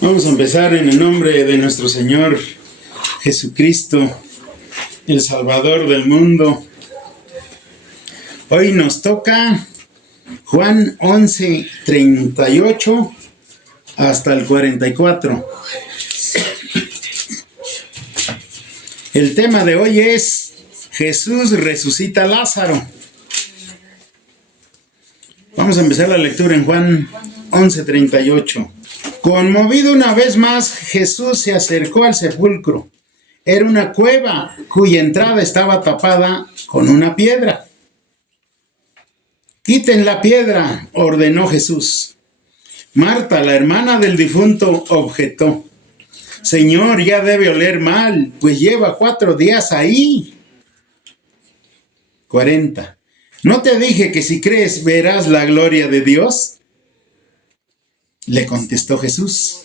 Vamos a empezar en el nombre de nuestro Señor Jesucristo, el Salvador del mundo. Hoy nos toca Juan 11, 38 hasta el 44. El tema de hoy es Jesús resucita a Lázaro. Vamos a empezar la lectura en Juan 11, 38. Conmovido una vez más, Jesús se acercó al sepulcro. Era una cueva cuya entrada estaba tapada con una piedra. Quiten la piedra, ordenó Jesús. Marta, la hermana del difunto, objetó. Señor, ya debe oler mal, pues lleva 4 días ahí. 40. ¿No te dije que si crees verás la gloria de Dios? Le contestó Jesús.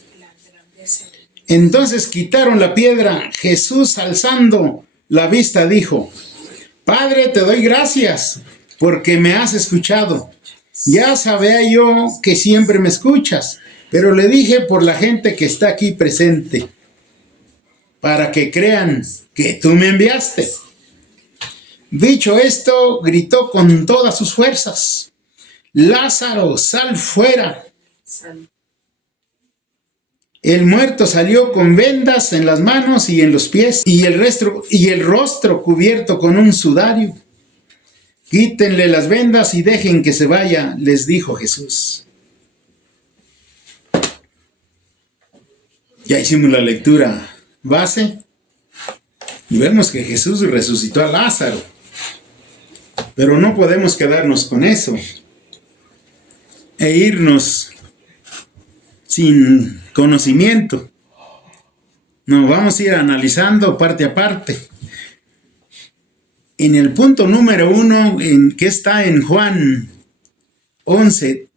Entonces quitaron la piedra. Jesús, alzando la vista, dijo: Padre, te doy gracias porque me has escuchado. Ya sabía yo que siempre me escuchas, pero le dije por la gente que está aquí presente, para que crean que tú me enviaste. Dicho esto, gritó con todas sus fuerzas: Lázaro, sal fuera. El muerto salió con vendas en las manos y en los pies y el rostro cubierto con un sudario. Quítenle las vendas y dejen que se vaya, les dijo Jesús. Ya hicimos la lectura base y vemos que Jesús resucitó a Lázaro. Pero no podemos quedarnos con eso e irnos sin conocimiento. No, vamos a ir analizando parte a parte. En el punto número 1, que está en Juan 11,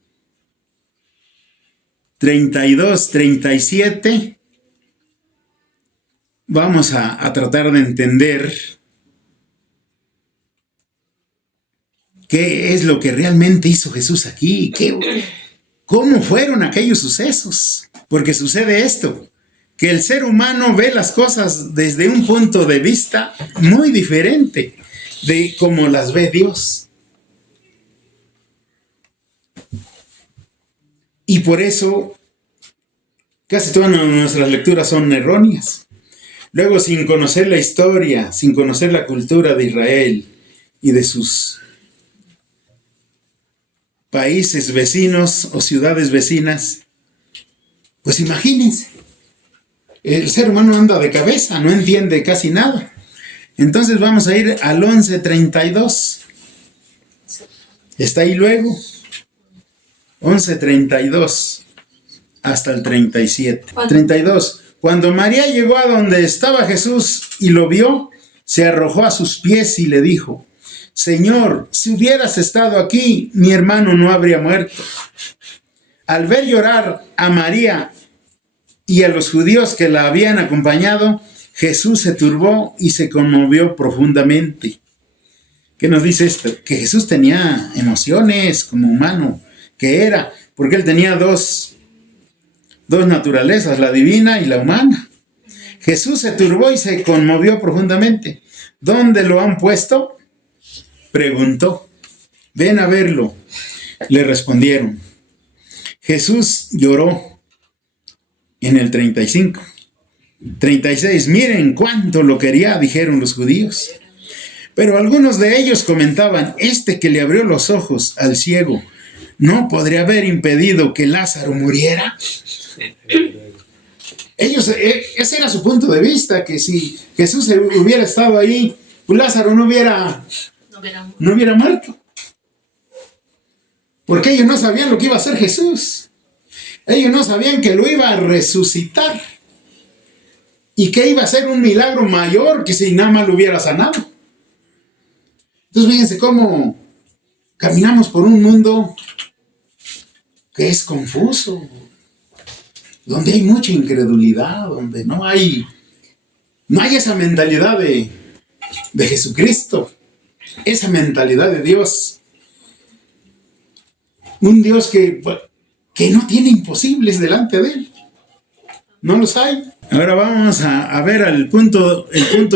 32, 37, vamos a tratar de entender qué es lo que realmente hizo Jesús aquí, cómo fueron aquellos sucesos. Porque sucede esto, que el ser humano ve las cosas desde un punto de vista muy diferente de cómo las ve Dios. Y por eso casi todas nuestras lecturas son erróneas. Luego, sin conocer la historia, sin conocer la cultura de Israel y de sus países vecinos o ciudades vecinas, pues imagínense, el ser humano anda de cabeza, no entiende casi nada. Entonces vamos a ir al 11:32. Está ahí luego. 11:32 hasta el 37. 32. Cuando María llegó a donde estaba Jesús y lo vio, se arrojó a sus pies y le dijo: Señor, si hubieras estado aquí, mi hermano no habría muerto. Al ver llorar a María y a los judíos que la habían acompañado, Jesús se turbó y se conmovió profundamente. ¿Qué nos dice esto? Que Jesús tenía emociones como humano, que era, porque él tenía dos naturalezas, la divina y la humana. Jesús se turbó y se conmovió profundamente. ¿Dónde lo han puesto?, preguntó. Ven a verlo, le respondieron. Jesús lloró. En el 35. 36. Miren cuánto lo quería, dijeron los judíos. Pero algunos de ellos comentaban: este que le abrió los ojos al ciego, ¿no podría haber impedido que Lázaro muriera? Ese era su punto de vista, que si Jesús hubiera estado ahí, pues Lázaro no hubiera muerto. Porque ellos no sabían lo que iba a hacer Jesús. Ellos no sabían que lo iba a resucitar y que iba a ser un milagro mayor que si nada más lo hubiera sanado. Entonces fíjense cómo caminamos por un mundo que es confuso, donde hay mucha incredulidad, donde no hay esa mentalidad de Jesucristo. esa mentalidad de Dios. Un Dios que no tiene imposibles delante de Él. No los hay. Ahora vamos a ver el punto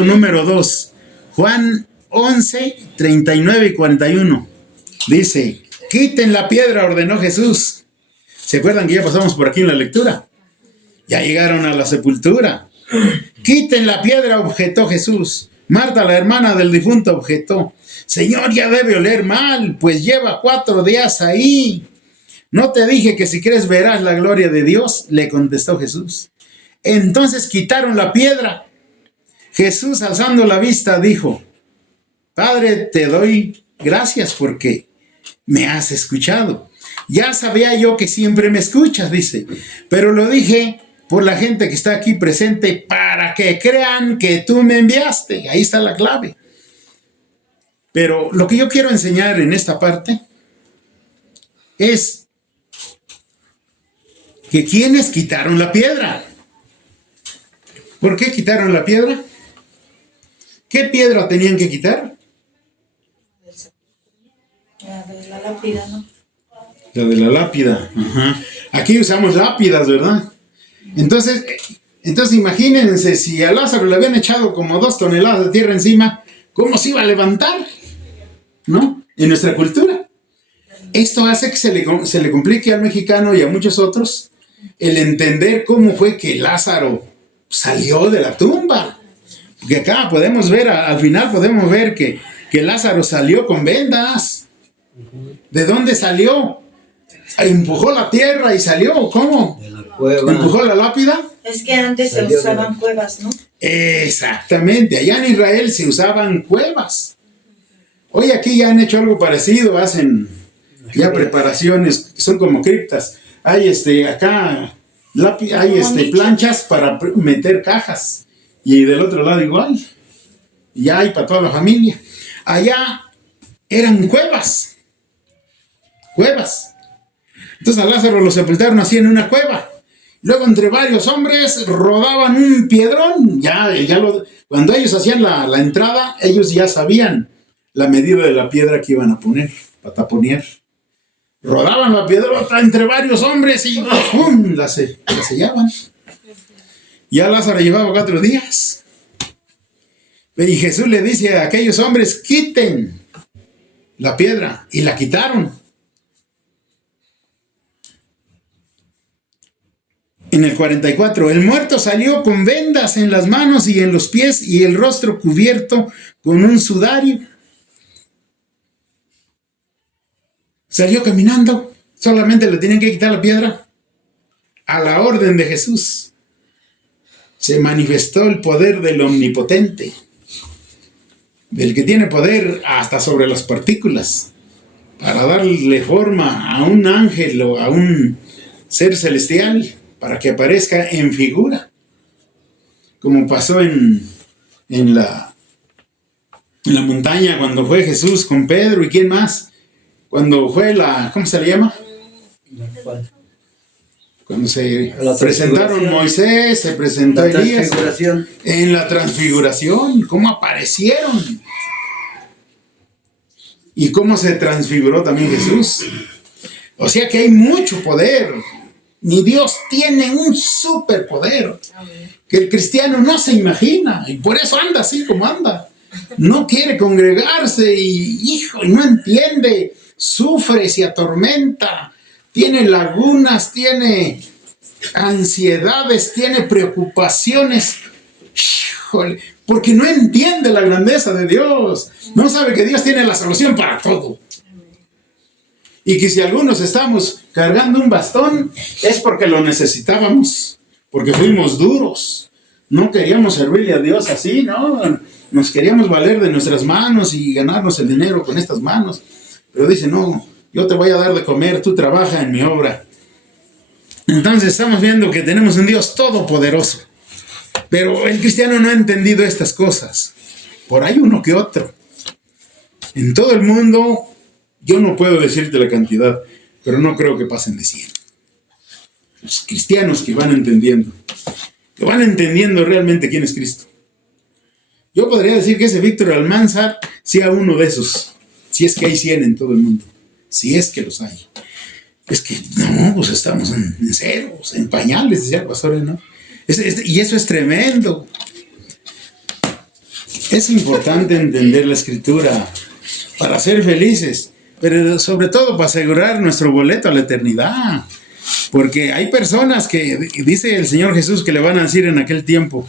número 2. Juan 11, 39 y 41. Dice, quiten la piedra, ordenó Jesús. ¿Se acuerdan que ya pasamos por aquí en la lectura? Ya llegaron a la sepultura. Quiten la piedra, objetó Jesús. Marta, la hermana del difunto, objetó. Señor, ya debe oler mal, pues lleva 4 días ahí. ¿No te dije que si crees verás la gloria de Dios? Le contestó Jesús. Entonces quitaron la piedra. Jesús, alzando la vista, dijo, Padre, te doy gracias porque me has escuchado. Ya sabía yo que siempre me escuchas, dice, pero lo dije por la gente que está aquí presente para que crean que tú me enviaste. Ahí está la clave. Pero lo que yo quiero enseñar en esta parte es que ¿quiénes quitaron la piedra? ¿Por qué quitaron la piedra? ¿Qué piedra tenían que quitar? La de la lápida, ¿no? La de la lápida. Ajá. Aquí usamos lápidas, ¿verdad? Entonces imagínense, si a Lázaro le habían echado como 2 toneladas de tierra encima, ¿cómo se iba a levantar? ¿No? En nuestra cultura. Esto hace que se le complique al mexicano y a muchos otros el entender cómo fue que Lázaro salió de la tumba. Porque acá podemos ver, al final podemos ver que Lázaro salió con vendas. ¿De dónde salió? Empujó la tierra y salió. ¿Cómo? De la cueva. ¿Empujó la lápida? Es que antes se usaban cuevas, ¿no? Exactamente. Allá en Israel se usaban cuevas. Hoy aquí ya han hecho algo parecido. Hacen ya preparaciones que son como criptas. Hay acá hay planchas para meter cajas. Y del otro lado igual. Ya hay para toda la familia. Allá eran cuevas. Cuevas. Entonces a Lázaro lo sepultaron así en una cueva. Luego entre varios hombres rodaban un piedrón. Cuando ellos hacían la entrada, ellos ya sabían la medida de la piedra que iban a poner, para taponear. Rodaban la piedrota entre varios hombres y ¡pum! La sellaban. Ya Lázaro llevaba 4 días. Y Jesús le dice a aquellos hombres, quiten la piedra. Y la quitaron. En el 44, el muerto salió con vendas en las manos y en los pies y el rostro cubierto con un sudario. Salió caminando, solamente le tenían que quitar la piedra. A la orden de Jesús se manifestó el poder del omnipotente, del que tiene poder hasta sobre las partículas, para darle forma a un ángel o a un ser celestial, para que aparezca en figura, como pasó en la montaña cuando fue Jesús con Pedro y quién más, cuando fue ¿cómo se le llama? Cuando se presentaron Moisés, se presentó Elías, en la transfiguración, cómo aparecieron y cómo se transfiguró también Jesús. O sea que hay mucho poder. Ni Dios tiene un superpoder que el cristiano no se imagina, y por eso anda así como anda. No quiere congregarse y no entiende, sufre, se atormenta, tiene lagunas, tiene ansiedades, tiene preocupaciones. Híjole, porque no entiende la grandeza de Dios, no sabe que Dios tiene la solución para todo. Y que si algunos estamos cargando un bastón, es porque lo necesitábamos, porque fuimos duros. No queríamos servirle a Dios así, ¿no? Nos queríamos valer de nuestras manos y ganarnos el dinero con estas manos. Pero dice, no, yo te voy a dar de comer, tú trabaja en mi obra. Entonces estamos viendo que tenemos un Dios todopoderoso. Pero el cristiano no ha entendido estas cosas. Por ahí uno que otro. En todo el mundo, yo no puedo decirte la cantidad, pero no creo que pasen de 100. Los cristianos que van entendiendo realmente quién es Cristo. Yo podría decir que ese Víctor Almanzar sea uno de esos, si es que hay 100 en todo el mundo, si es que los hay. Es que no, pues estamos en ceros, en pañales, decía el pastor, ¿no? Y eso es tremendo. Es importante entender la Escritura para ser felices, pero sobre todo para asegurar nuestro boleto a la eternidad. Porque hay personas que, dice el Señor Jesús, que le van a decir en aquel tiempo,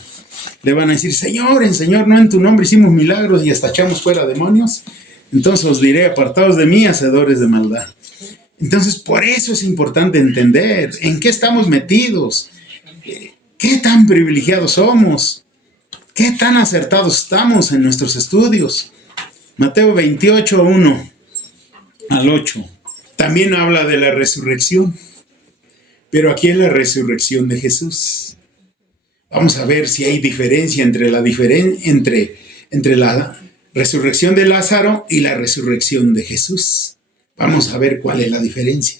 le van a decir, Señor, no en tu nombre hicimos milagros y hasta echamos fuera demonios. Entonces os diré, apartaos de mí, hacedores de maldad. Entonces, por eso es importante entender en qué estamos metidos, qué tan privilegiados somos, qué tan acertados estamos en nuestros estudios. Mateo 28, 1 al 8. También habla de la resurrección, pero aquí es la resurrección de Jesús. Vamos a ver si hay diferencia entre la resurrección de Lázaro y la resurrección de Jesús. Vamos a ver cuál es la diferencia.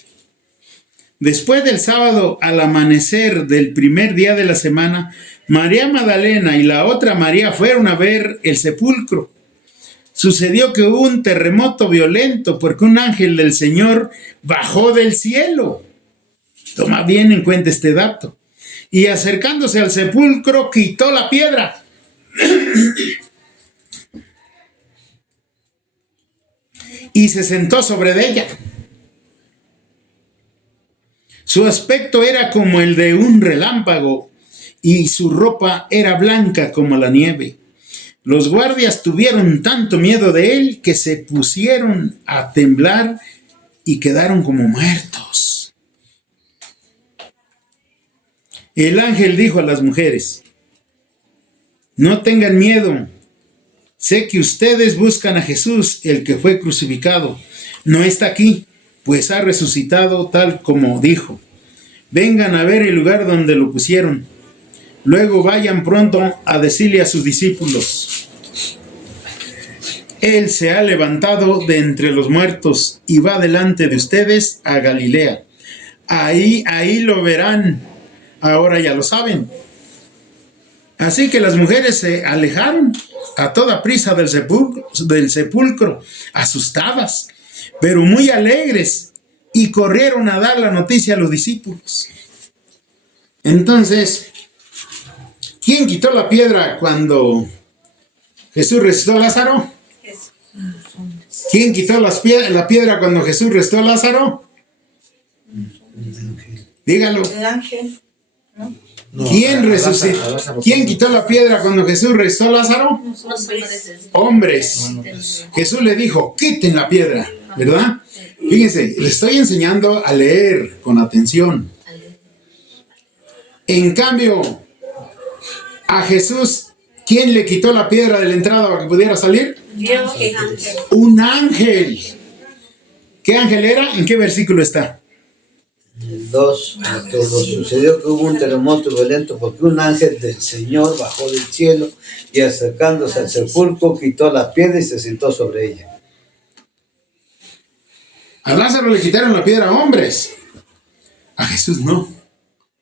Después del sábado, al amanecer del primer día de la semana, María Magdalena y la otra María fueron a ver el sepulcro. Sucedió que hubo un terremoto violento porque un ángel del Señor bajó del cielo. Toma bien en cuenta este dato. Y acercándose al sepulcro, quitó la piedra. Y se sentó sobre ella. Su aspecto era como el de un relámpago y su ropa era blanca como la nieve. Los guardias tuvieron tanto miedo de él que se pusieron a temblar y quedaron como muertos. El ángel dijo a las mujeres, no tengan miedo. Sé que ustedes buscan a Jesús, el que fue crucificado. No está aquí, pues ha resucitado tal como dijo. Vengan a ver el lugar donde lo pusieron. Luego vayan pronto a decirle a sus discípulos. Él se ha levantado de entre los muertos y va delante de ustedes a Galilea. Ahí lo verán. Ahora ya lo saben. Así que las mujeres se alejaron a toda prisa del sepulcro, asustadas, pero muy alegres, y corrieron a dar la noticia a los discípulos. Entonces, ¿quién quitó la piedra cuando Jesús resucitó a Lázaro? ¿Quién quitó la piedra cuando Jesús resucitó a Lázaro? Dígalo. El ángel, ¿no? ¿Quién quitó la piedra cuando Jesús resucitó a Lázaro? Hombres. Jesús le dijo, quiten la piedra, ¿verdad? Fíjense, le estoy enseñando a leer con atención. En cambio, a Jesús, ¿quién le quitó la piedra de la entrada para que pudiera salir? Dios. Un ángel. ¿Qué ángel era? ¿En qué versículo está? 2. Sucedió que hubo un terremoto violento porque un ángel del Señor bajó del cielo y acercándose al sepulcro quitó la piedra y se sentó sobre ella. A Lázaro le quitaron la piedra a hombres. A Jesús no.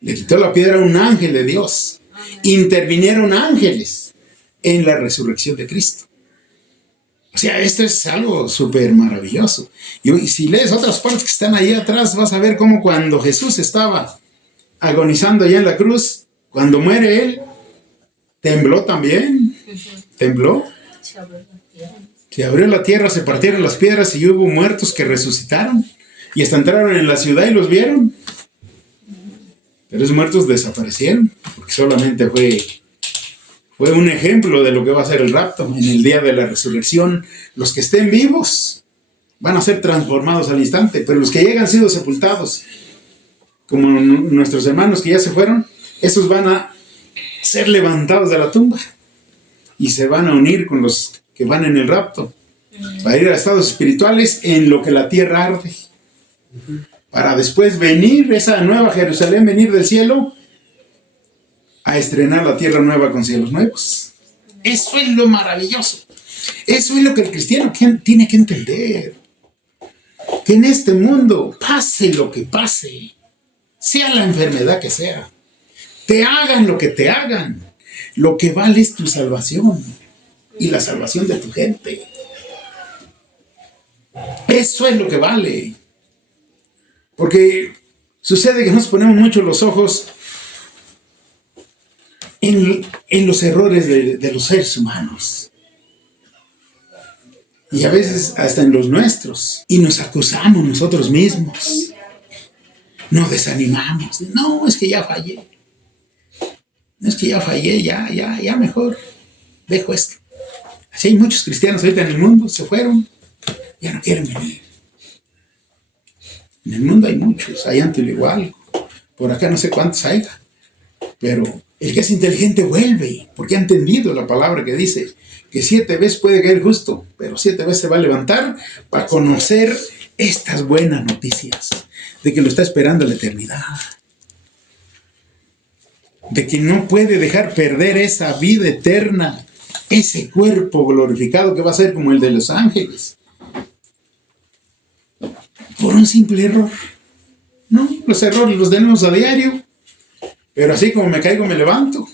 Le quitó la piedra a un ángel de Dios. Intervinieron ángeles en la resurrección de Cristo. O sea, esto es algo súper maravilloso. Y si lees otras partes que están ahí atrás, vas a ver cómo cuando Jesús estaba agonizando ya en la cruz, cuando muere él, tembló también. Tembló. Se abrió la tierra, se partieron las piedras y hubo muertos que resucitaron. Y hasta entraron en la ciudad y los vieron. Pero esos muertos desaparecieron, porque solamente fue un ejemplo de lo que va a ser el rapto. En el día de la resurrección, los que estén vivos van a ser transformados al instante, pero los que ya han sido sepultados, como nuestros hermanos que ya se fueron, esos van a ser levantados de la tumba y se van a unir con los que van en el rapto, para ir a estados espirituales en lo que la tierra arde, para después venir esa nueva Jerusalén, venir del cielo a estrenar la tierra nueva con cielos nuevos. Eso es lo maravilloso. Eso es lo que el cristiano tiene que entender. Que en este mundo, pase lo que pase, sea la enfermedad que sea, te hagan lo que te hagan, lo que vale es tu salvación y la salvación de tu gente. Eso es lo que vale. Porque sucede que nos ponemos mucho los ojos en los errores de los seres humanos. Y a veces hasta en los nuestros. Y nos acusamos nosotros mismos. Nos desanimamos. No, es que ya fallé. Es que ya fallé, ya mejor dejo esto. Así hay muchos cristianos ahorita en el mundo, se fueron, ya no quieren venir. En el mundo hay muchos, hay ante lo igual. Por acá no sé cuántos hay. Pero el que es inteligente vuelve, porque ha entendido la palabra que dice que 7 veces puede caer justo, pero 7 veces se va a levantar para conocer estas buenas noticias de que lo está esperando la eternidad. De que no puede dejar perder esa vida eterna, ese cuerpo glorificado que va a ser como el de los ángeles. Por un simple error. No, los errores los tenemos a diario. Pero así como me caigo, me levanto.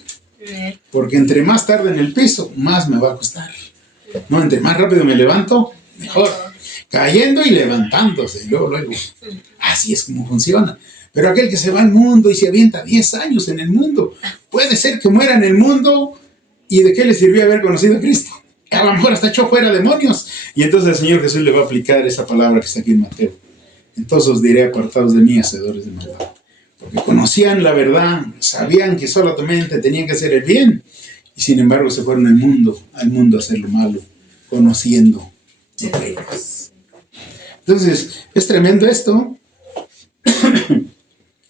Porque entre más tarde en el piso, más me va a costar. No, entre más rápido me levanto, mejor. Cayendo y levantándose. Luego. Así es como funciona. Pero aquel que se va al mundo y se avienta 10 años en el mundo, puede ser que muera en el mundo. ¿Y de qué le sirvió haber conocido a Cristo? A lo mejor hasta echó fuera demonios. Y entonces el Señor Jesús le va a aplicar esa palabra que está aquí en Mateo. Entonces os diré, apartados de mí, hacedores de maldad. Porque conocían la verdad, sabían que solamente tenían que hacer el bien. Y sin embargo se fueron al mundo a hacer lo malo, conociendo lo que es. Entonces, es tremendo esto.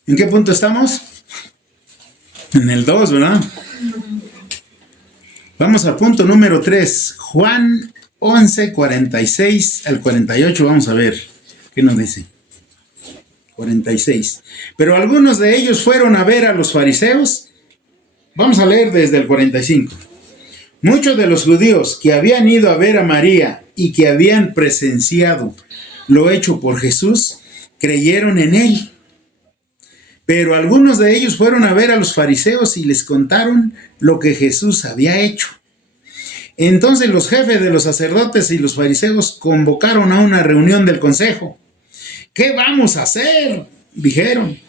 ¿En qué punto estamos? En el 2, ¿verdad? Vamos al punto número 3. Juan 11, 46 al 48. Vamos a ver qué nos dice. 46. Pero algunos de ellos fueron a ver a los fariseos. Vamos a leer desde el 45. Muchos de los judíos que habían ido a ver a María y que habían presenciado lo hecho por Jesús, creyeron en él. Pero algunos de ellos fueron a ver a los fariseos y les contaron lo que Jesús había hecho. Entonces los jefes de los sacerdotes y los fariseos convocaron a una reunión del consejo. ¿Qué vamos a hacer?, dijeron.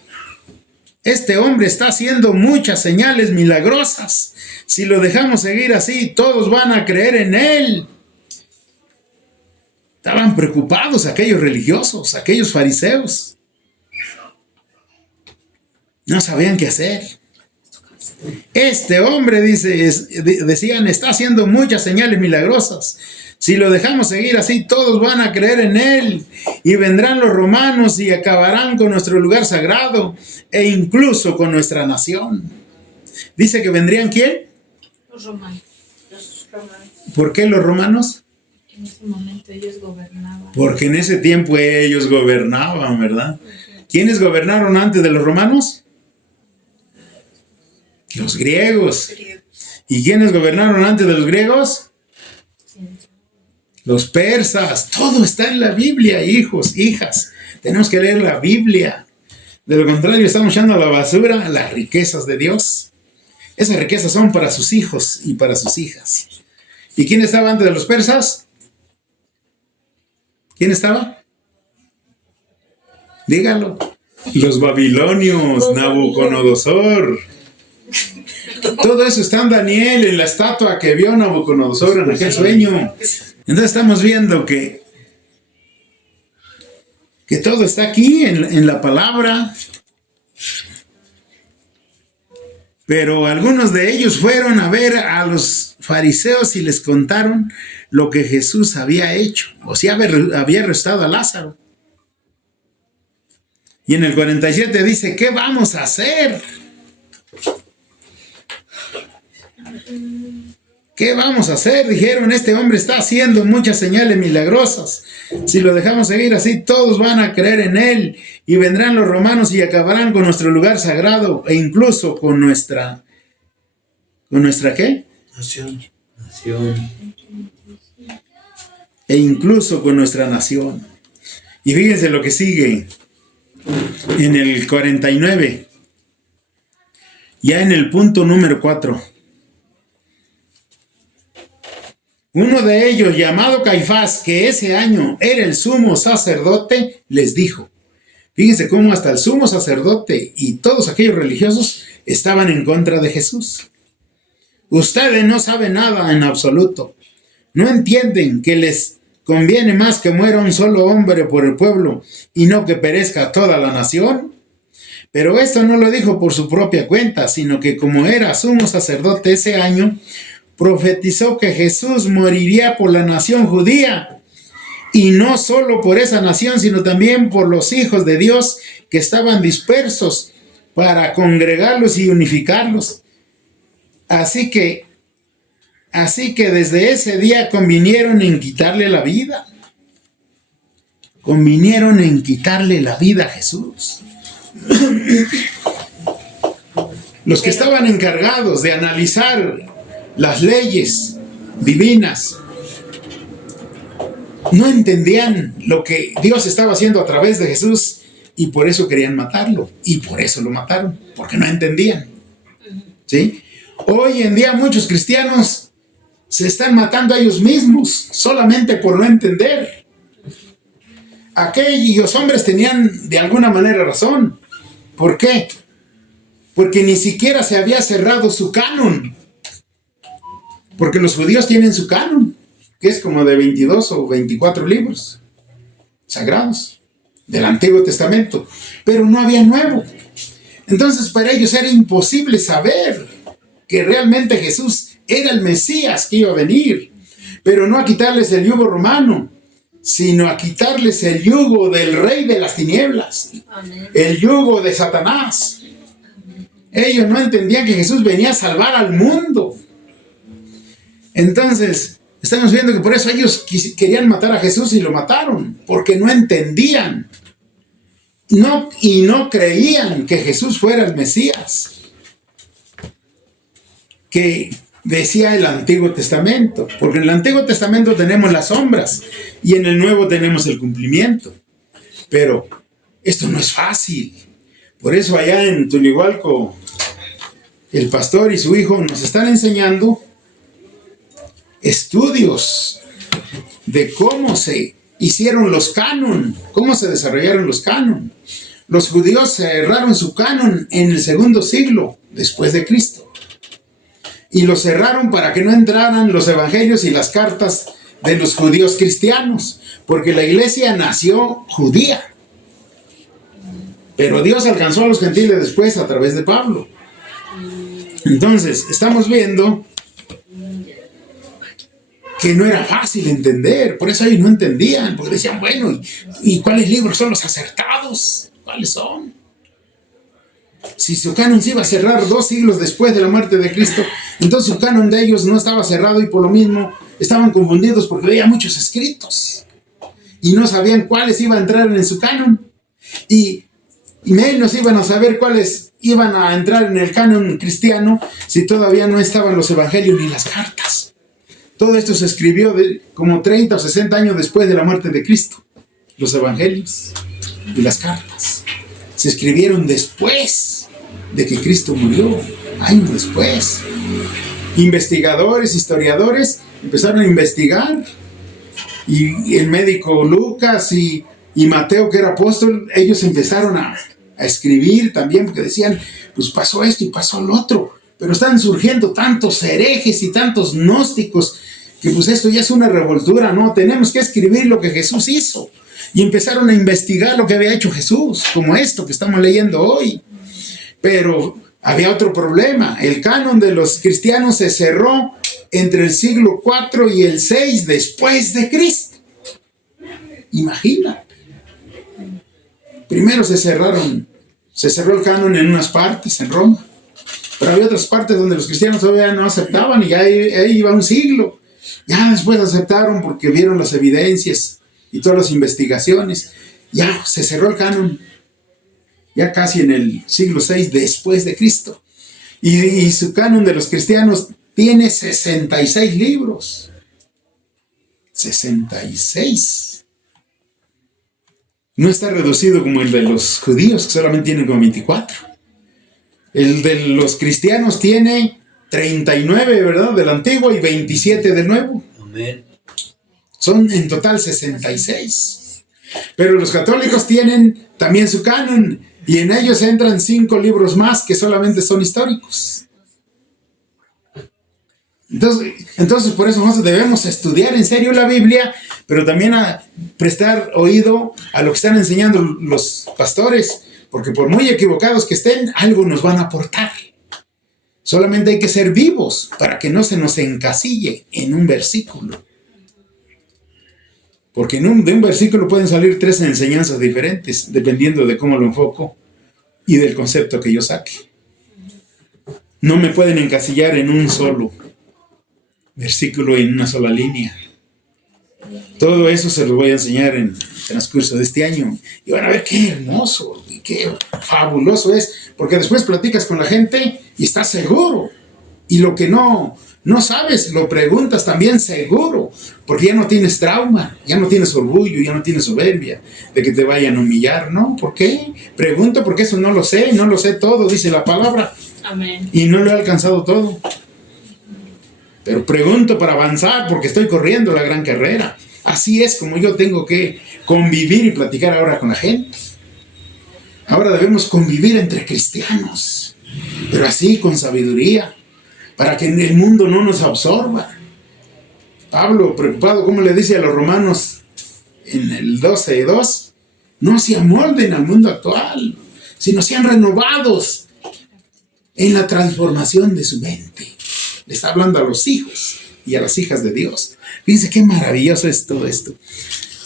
Este hombre está haciendo muchas señales milagrosas. Si lo dejamos seguir así, todos van a creer en él. Estaban preocupados aquellos religiosos, aquellos fariseos. No sabían qué hacer. Este hombre, decían, está haciendo muchas señales milagrosas. Si lo dejamos seguir así, todos van a creer en él. Y vendrán los romanos y acabarán con nuestro lugar sagrado e incluso con nuestra nación. Dice que vendrían, ¿quién? Los romanos. ¿Por qué los romanos? En ese momento ellos gobernaban. Porque en ese tiempo ellos gobernaban, ¿verdad? ¿Quiénes gobernaron antes de los romanos? Los griegos. ¿Y quiénes gobernaron antes de los griegos? Los persas. Todo está en la Biblia, hijos, hijas. Tenemos que leer la Biblia. De lo contrario, estamos echando a la basura las riquezas de Dios. Esas riquezas son para sus hijos y para sus hijas. ¿Y quién estaba antes de los persas? ¿Quién estaba? Dígalo. Los babilonios, Nabucodonosor. Todo eso está en Daniel, en la estatua que vio Nabucodonosor en aquel sueño. Entonces estamos viendo que todo está aquí en la palabra. Pero algunos de ellos fueron a ver a los fariseos y les contaron lo que Jesús había hecho. O sea, había arrestado a Lázaro. Y en el 47 dice, ¿qué vamos a hacer? ¿Qué vamos a hacer? Dijeron, este hombre está haciendo muchas señales milagrosas. Si lo dejamos seguir así, todos van a creer en él. Y vendrán los romanos y acabarán con nuestro lugar sagrado e incluso con nuestra... ¿Con nuestra qué? Nación. E incluso con nuestra nación. Y fíjense lo que sigue. En el 49. Ya en el punto número 4. Uno de ellos, llamado Caifás, que ese año era el sumo sacerdote, les dijo, fíjense cómo hasta el sumo sacerdote y todos aquellos religiosos estaban en contra de Jesús. Ustedes no saben nada en absoluto. No entienden que les conviene más que muera un solo hombre por el pueblo y no que perezca toda la nación. Pero esto no lo dijo por su propia cuenta, sino que como era sumo sacerdote ese año, profetizó que Jesús moriría por la nación judía, y no solo por esa nación, sino también por los hijos de Dios que estaban dispersos para congregarlos y unificarlos. Así que desde ese día convinieron en quitarle la vida. Convinieron en quitarle la vida a Jesús. Los que estaban encargados de analizar las leyes divinas no entendían lo que Dios estaba haciendo a través de Jesús y por eso querían matarlo y por eso lo mataron, porque no entendían. ¿Sí? Hoy en día muchos cristianos se están matando a ellos mismos solamente por no entender. Aquellos hombres tenían de alguna manera razón. ¿Por qué? Porque ni siquiera se había cerrado su canon. Porque los judíos tienen su canon, que es como de 22 o 24 libros sagrados del Antiguo Testamento, pero no había nuevo. Entonces para ellos era imposible saber que realmente Jesús era el Mesías que iba a venir, pero no a quitarles el yugo romano, sino a quitarles el yugo del rey de las tinieblas. Amén. El yugo de Satanás. Amén. Ellos no entendían que Jesús venía a salvar al mundo. Entonces, estamos viendo que por eso ellos querían matar a Jesús y lo mataron, porque no entendían y no creían que Jesús fuera el Mesías que decía el Antiguo Testamento, porque en el Antiguo Testamento tenemos las sombras y en el Nuevo tenemos el cumplimiento, pero esto no es fácil. Por eso allá en Tunihualco el pastor y su hijo nos están enseñando estudios de cómo se hicieron los canon, cómo se desarrollaron los canon. Los judíos cerraron su canon en el 2º siglo después de Cristo. Y lo cerraron para que no entraran los evangelios y las cartas de los judíos cristianos, porque la iglesia nació judía. Pero Dios alcanzó a los gentiles después a través de Pablo. Entonces, estamos viendo que no era fácil entender, por eso ellos no entendían, porque decían, bueno, ¿y cuáles libros son los acertados? ¿Cuáles son? Si su canon se iba a cerrar 2 siglos después de la muerte de Cristo, entonces su canon de ellos no estaba cerrado y por lo mismo estaban confundidos porque había muchos escritos y no sabían cuáles iban a entrar en su canon y menos iban a saber cuáles iban a entrar en el canon cristiano si todavía no estaban los evangelios ni las cartas. Todo esto se escribió como 30 o 60 años después de la muerte de Cristo. Los evangelios y las cartas se escribieron después de que Cristo murió, años después. Investigadores, historiadores empezaron a investigar y el médico Lucas y Mateo, que era apóstol, ellos empezaron a escribir también porque decían, pues pasó esto y pasó lo otro. Pero están surgiendo tantos herejes y tantos gnósticos que pues esto ya es una revoltura, ¿no? Tenemos que escribir lo que Jesús hizo. Y empezaron a investigar lo que había hecho Jesús, como esto que estamos leyendo hoy. Pero había otro problema. El canon de los cristianos se cerró entre el siglo IV y el VI después de Cristo. Imagínate. Primero se cerró el canon en unas partes, en Roma. Pero había otras partes donde los cristianos todavía no aceptaban y ya ahí iba un siglo. Ya después aceptaron porque vieron las evidencias y todas las investigaciones. Ya se cerró el canon. Ya casi en el siglo VI después de Cristo. Y su canon de los cristianos tiene 66 libros. 66. No está reducido como el de los judíos, que solamente tienen como 24. El de los cristianos tiene 39, ¿verdad? Del Antiguo y 27 del Nuevo. Amén. Son en total 66. Pero los católicos tienen también su canon y en ellos entran 5 libros más que solamente son históricos. Entonces por eso nosotros debemos estudiar en serio la Biblia, pero también a prestar oído a lo que están enseñando los pastores, porque por muy equivocados que estén, algo nos van a aportar. Solamente hay que ser vivos para que no se nos encasille en un versículo. Porque de un versículo pueden salir 3 enseñanzas diferentes, dependiendo de cómo lo enfoco y del concepto que yo saque. No me pueden encasillar en un solo versículo, en una sola línea. Todo eso se los voy a enseñar en el transcurso de este año. Y van a ver qué hermoso y qué fabuloso es, porque después platicas con la gente y estás seguro. Y lo que no sabes, lo preguntas también seguro, porque ya no tienes trauma, ya no tienes orgullo, ya no tienes soberbia de que te vayan a humillar, ¿no? ¿Por qué? Pregunto porque eso no lo sé todo, dice la palabra. Amén. Y no lo he alcanzado todo. Pero pregunto para avanzar, porque estoy corriendo la gran carrera. Así es como yo tengo que convivir y platicar ahora con la gente. Ahora debemos convivir entre cristianos, pero así con sabiduría, para que el mundo no nos absorba. Pablo, preocupado, como le dice a los romanos en el 12:2, no se amolden al mundo actual, sino sean renovados en la transformación de su mente. Le está hablando a los hijos y a las hijas de Dios. Fíjense qué maravilloso es todo esto.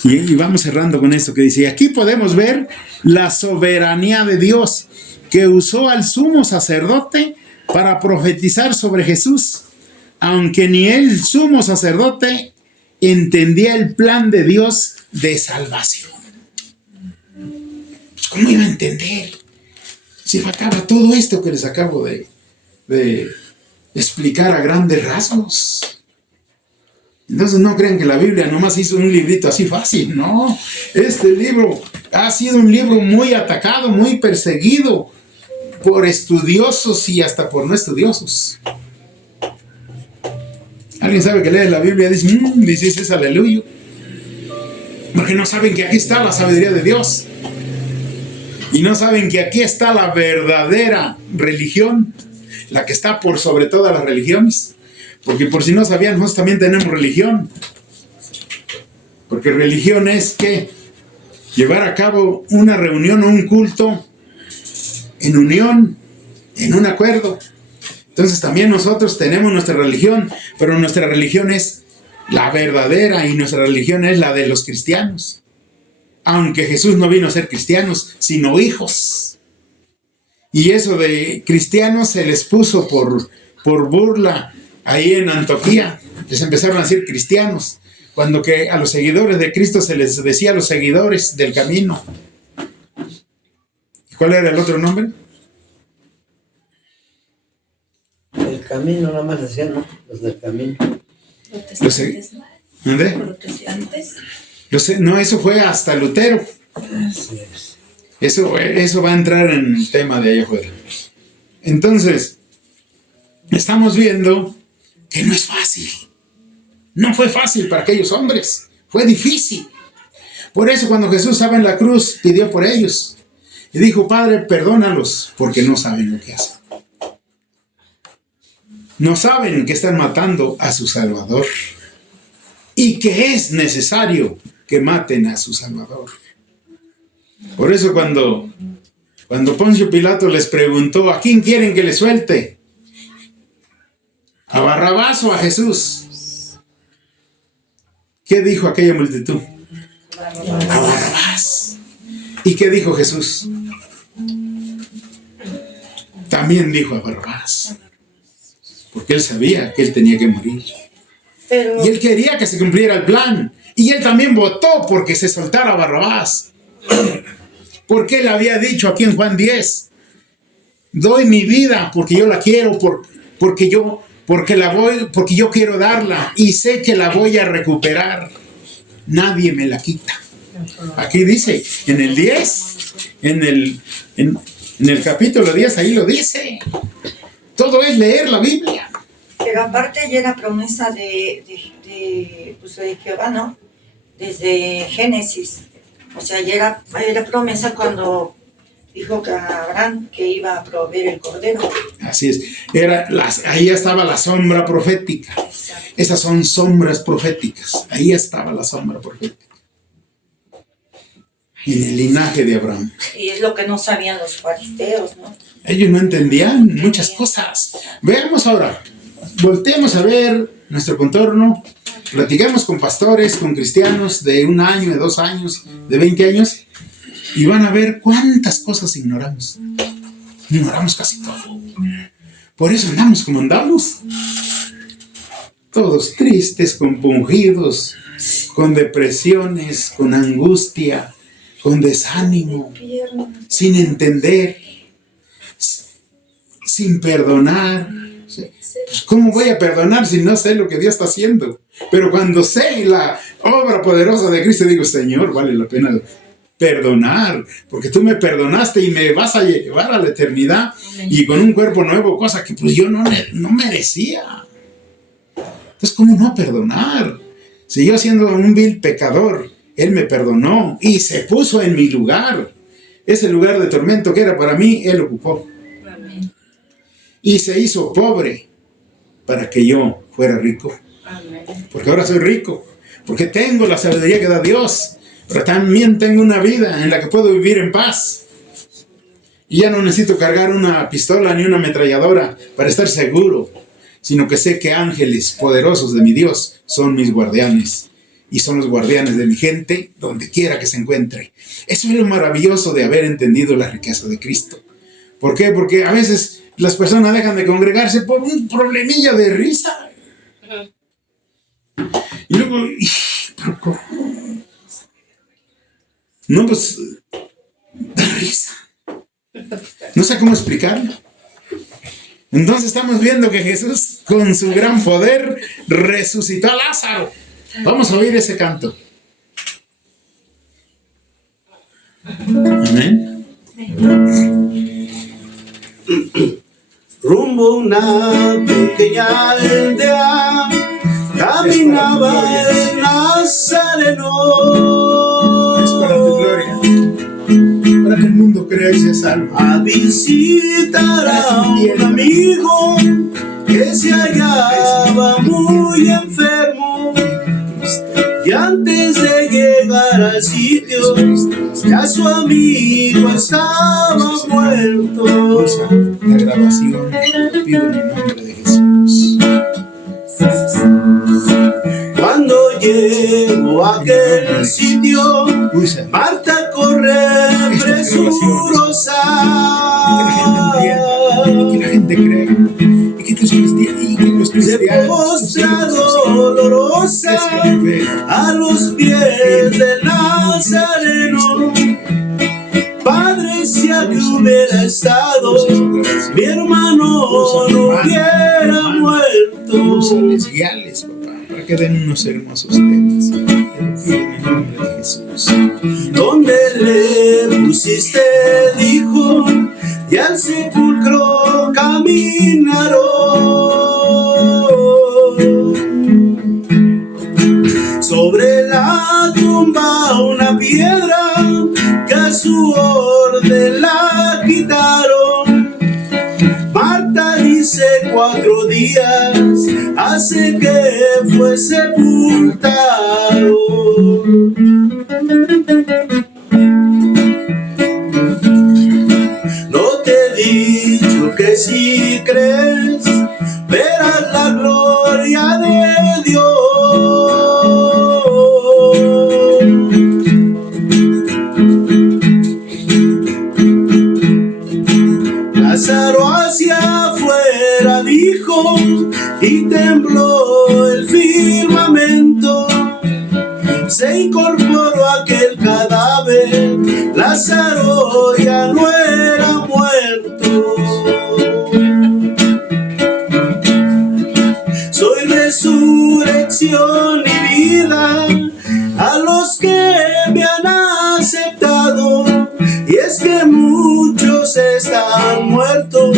Y vamos cerrando con esto que dice, y aquí podemos ver la soberanía de Dios, que usó al sumo sacerdote para profetizar sobre Jesús, aunque ni el sumo sacerdote entendía el plan de Dios de salvación. Pues, ¿cómo iba a entender? Si faltaba todo esto que les acabo de explicar a grandes rasgos. Entonces no crean que la Biblia nomás hizo un librito así fácil, no. Este libro ha sido un libro muy atacado, muy perseguido por estudiosos y hasta por no estudiosos. Alguien sabe que lee la Biblia y dice es aleluya, porque no saben que aquí está la sabiduría de Dios y no saben que aquí está la verdadera religión, la que está por sobre todas las religiones. Porque por si no sabían, nosotros también tenemos religión. Porque religión es que llevar a cabo una reunión o un culto en unión, en un acuerdo. Entonces también nosotros tenemos nuestra religión, pero nuestra religión es la verdadera y nuestra religión es la de los cristianos. Aunque Jesús no vino a ser cristianos, sino hijos. Y eso de cristianos se les puso por burla. Ahí en Antioquía les empezaron a decir cristianos, cuando que a los seguidores de Cristo se les decía los seguidores del camino. ¿Y cuál era el otro nombre? El camino nada más decían, ¿no? Los del camino. Protestantes, ¿no? ¿Dónde? Protestantes. No, eso fue hasta Lutero. Así es. Eso va a entrar en el tema de allá afuera. Entonces, estamos viendo que no es fácil. No fue fácil para aquellos hombres. Fue difícil. Por eso cuando Jesús estaba en la cruz, pidió por ellos. Y dijo, Padre, perdónalos, porque no saben lo que hacen. No saben que están matando a su Salvador. Y que es necesario que maten a su Salvador. Por eso cuando Poncio Pilato les preguntó, ¿a quién quieren que le suelte? ¿A Barrabás o a Jesús? ¿Qué dijo aquella multitud? A Barrabás. ¿Y qué dijo Jesús? También dijo a Barrabás. Porque él sabía que él tenía que morir. Y él quería que se cumpliera el plan. Y él también votó porque se soltara a Barrabás. Porque él había dicho aquí en Juan 10, doy mi vida porque yo la quiero, porque yo quiero darla y sé que la voy a recuperar. Nadie me la quita. Aquí dice, en el 10, en el capítulo 10, ahí lo dice. Todo es leer la Biblia. Pero aparte ya la promesa de pues, de Jehová, ¿no? Desde Génesis. O sea, ya era promesa cuando dijo que a Abraham que iba a proveer el cordero. Así es. Ahí estaba la sombra profética. Exacto. Esas son sombras proféticas. Ahí estaba la sombra profética. En el linaje de Abraham. Y es lo que no sabían los fariseos, ¿no? Ellos no entendían muchas cosas. Veamos ahora. Volteemos a ver nuestro contorno. Platicamos con pastores, con cristianos de 1 año, de 2 años, de 20 años. Y van a ver cuántas cosas ignoramos. Ignoramos casi todo. Por eso andamos como andamos. Todos tristes, compungidos, con depresiones, con angustia, con desánimo, sin entender, sin perdonar. Pues, ¿cómo voy a perdonar si no sé lo que Dios está haciendo? Pero cuando sé la obra poderosa de Cristo, digo, Señor, vale la pena perdonar, porque tú me perdonaste y me vas a llevar a la eternidad y con un cuerpo nuevo, cosa que pues yo no merecía. Entonces, ¿cómo no perdonar? Si yo siendo un vil pecador, Él me perdonó y se puso en mi lugar. Ese lugar de tormento que era para mí, Él ocupó. Amén. Y se hizo pobre para que yo fuera rico. Amén. Porque ahora soy rico, porque tengo la sabiduría que da Dios, pero también tengo una vida en la que puedo vivir en paz. Y ya no necesito cargar una pistola ni una ametralladora para estar seguro, sino que sé que ángeles poderosos de mi Dios son mis guardianes. Y son los guardianes de mi gente, donde quiera que se encuentre. Eso es lo maravilloso de haber entendido la riqueza de Cristo. ¿Por qué? Porque a veces las personas dejan de congregarse por un problemilla de risa. Y luego, no, pues, da risa. No sé cómo explicarlo. Entonces estamos viendo que Jesús, con su gran poder, resucitó a Lázaro. Vamos a oír ese canto. Amén. Rumbo a una pequeña aldea caminaba el Nazareno. Es para tu gloria, para que el mundo crea y se salve. A visitar a un amigo que se hallaba muy enfermo. Y antes de llegar al sitio, ya su amigo estaba muerto. La grabación, lo pido en el nombre de Jesús. Cuando llegó a aquel sitio, Marta corre presurosa. Que la gente crea. Y que los Se cristianos postra dolorosa a los pies del Nazareno. Padre, si aquí hubiera estado, mi hermano no hubiera muerto. Úsales, guiales, papá, para que den unos hermosos temas. Te lo pido en el nombre de Jesús. Donde le pusiste, dijo, y al sepulcro caminaron. Sobre la tumba una piedra que a su orden la quitaron. Marta dice 4 días hace que fue sepultado. No te he dicho que si crees verás la gloria de Dios. Lázaro hacia afuera dijo y tembló el firmamento. Se incorporó aquel cadáver, Lázaro ya no era muerto. Soy resurrección y vida a los que me han aceptado. Y es que muchos están muertos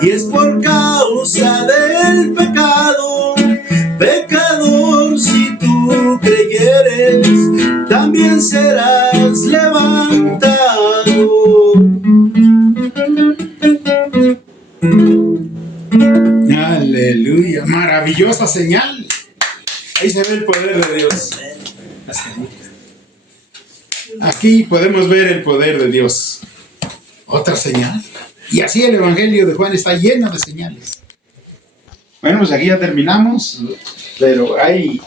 y es por causa del pecado. Pecador, si hemos levantado. Aleluya, maravillosa señal. Ahí se ve el poder de Dios. Aquí podemos ver el poder de Dios. Otra señal. Y así el Evangelio de Juan está lleno de señales. Bueno, pues aquí ya terminamos, pero hay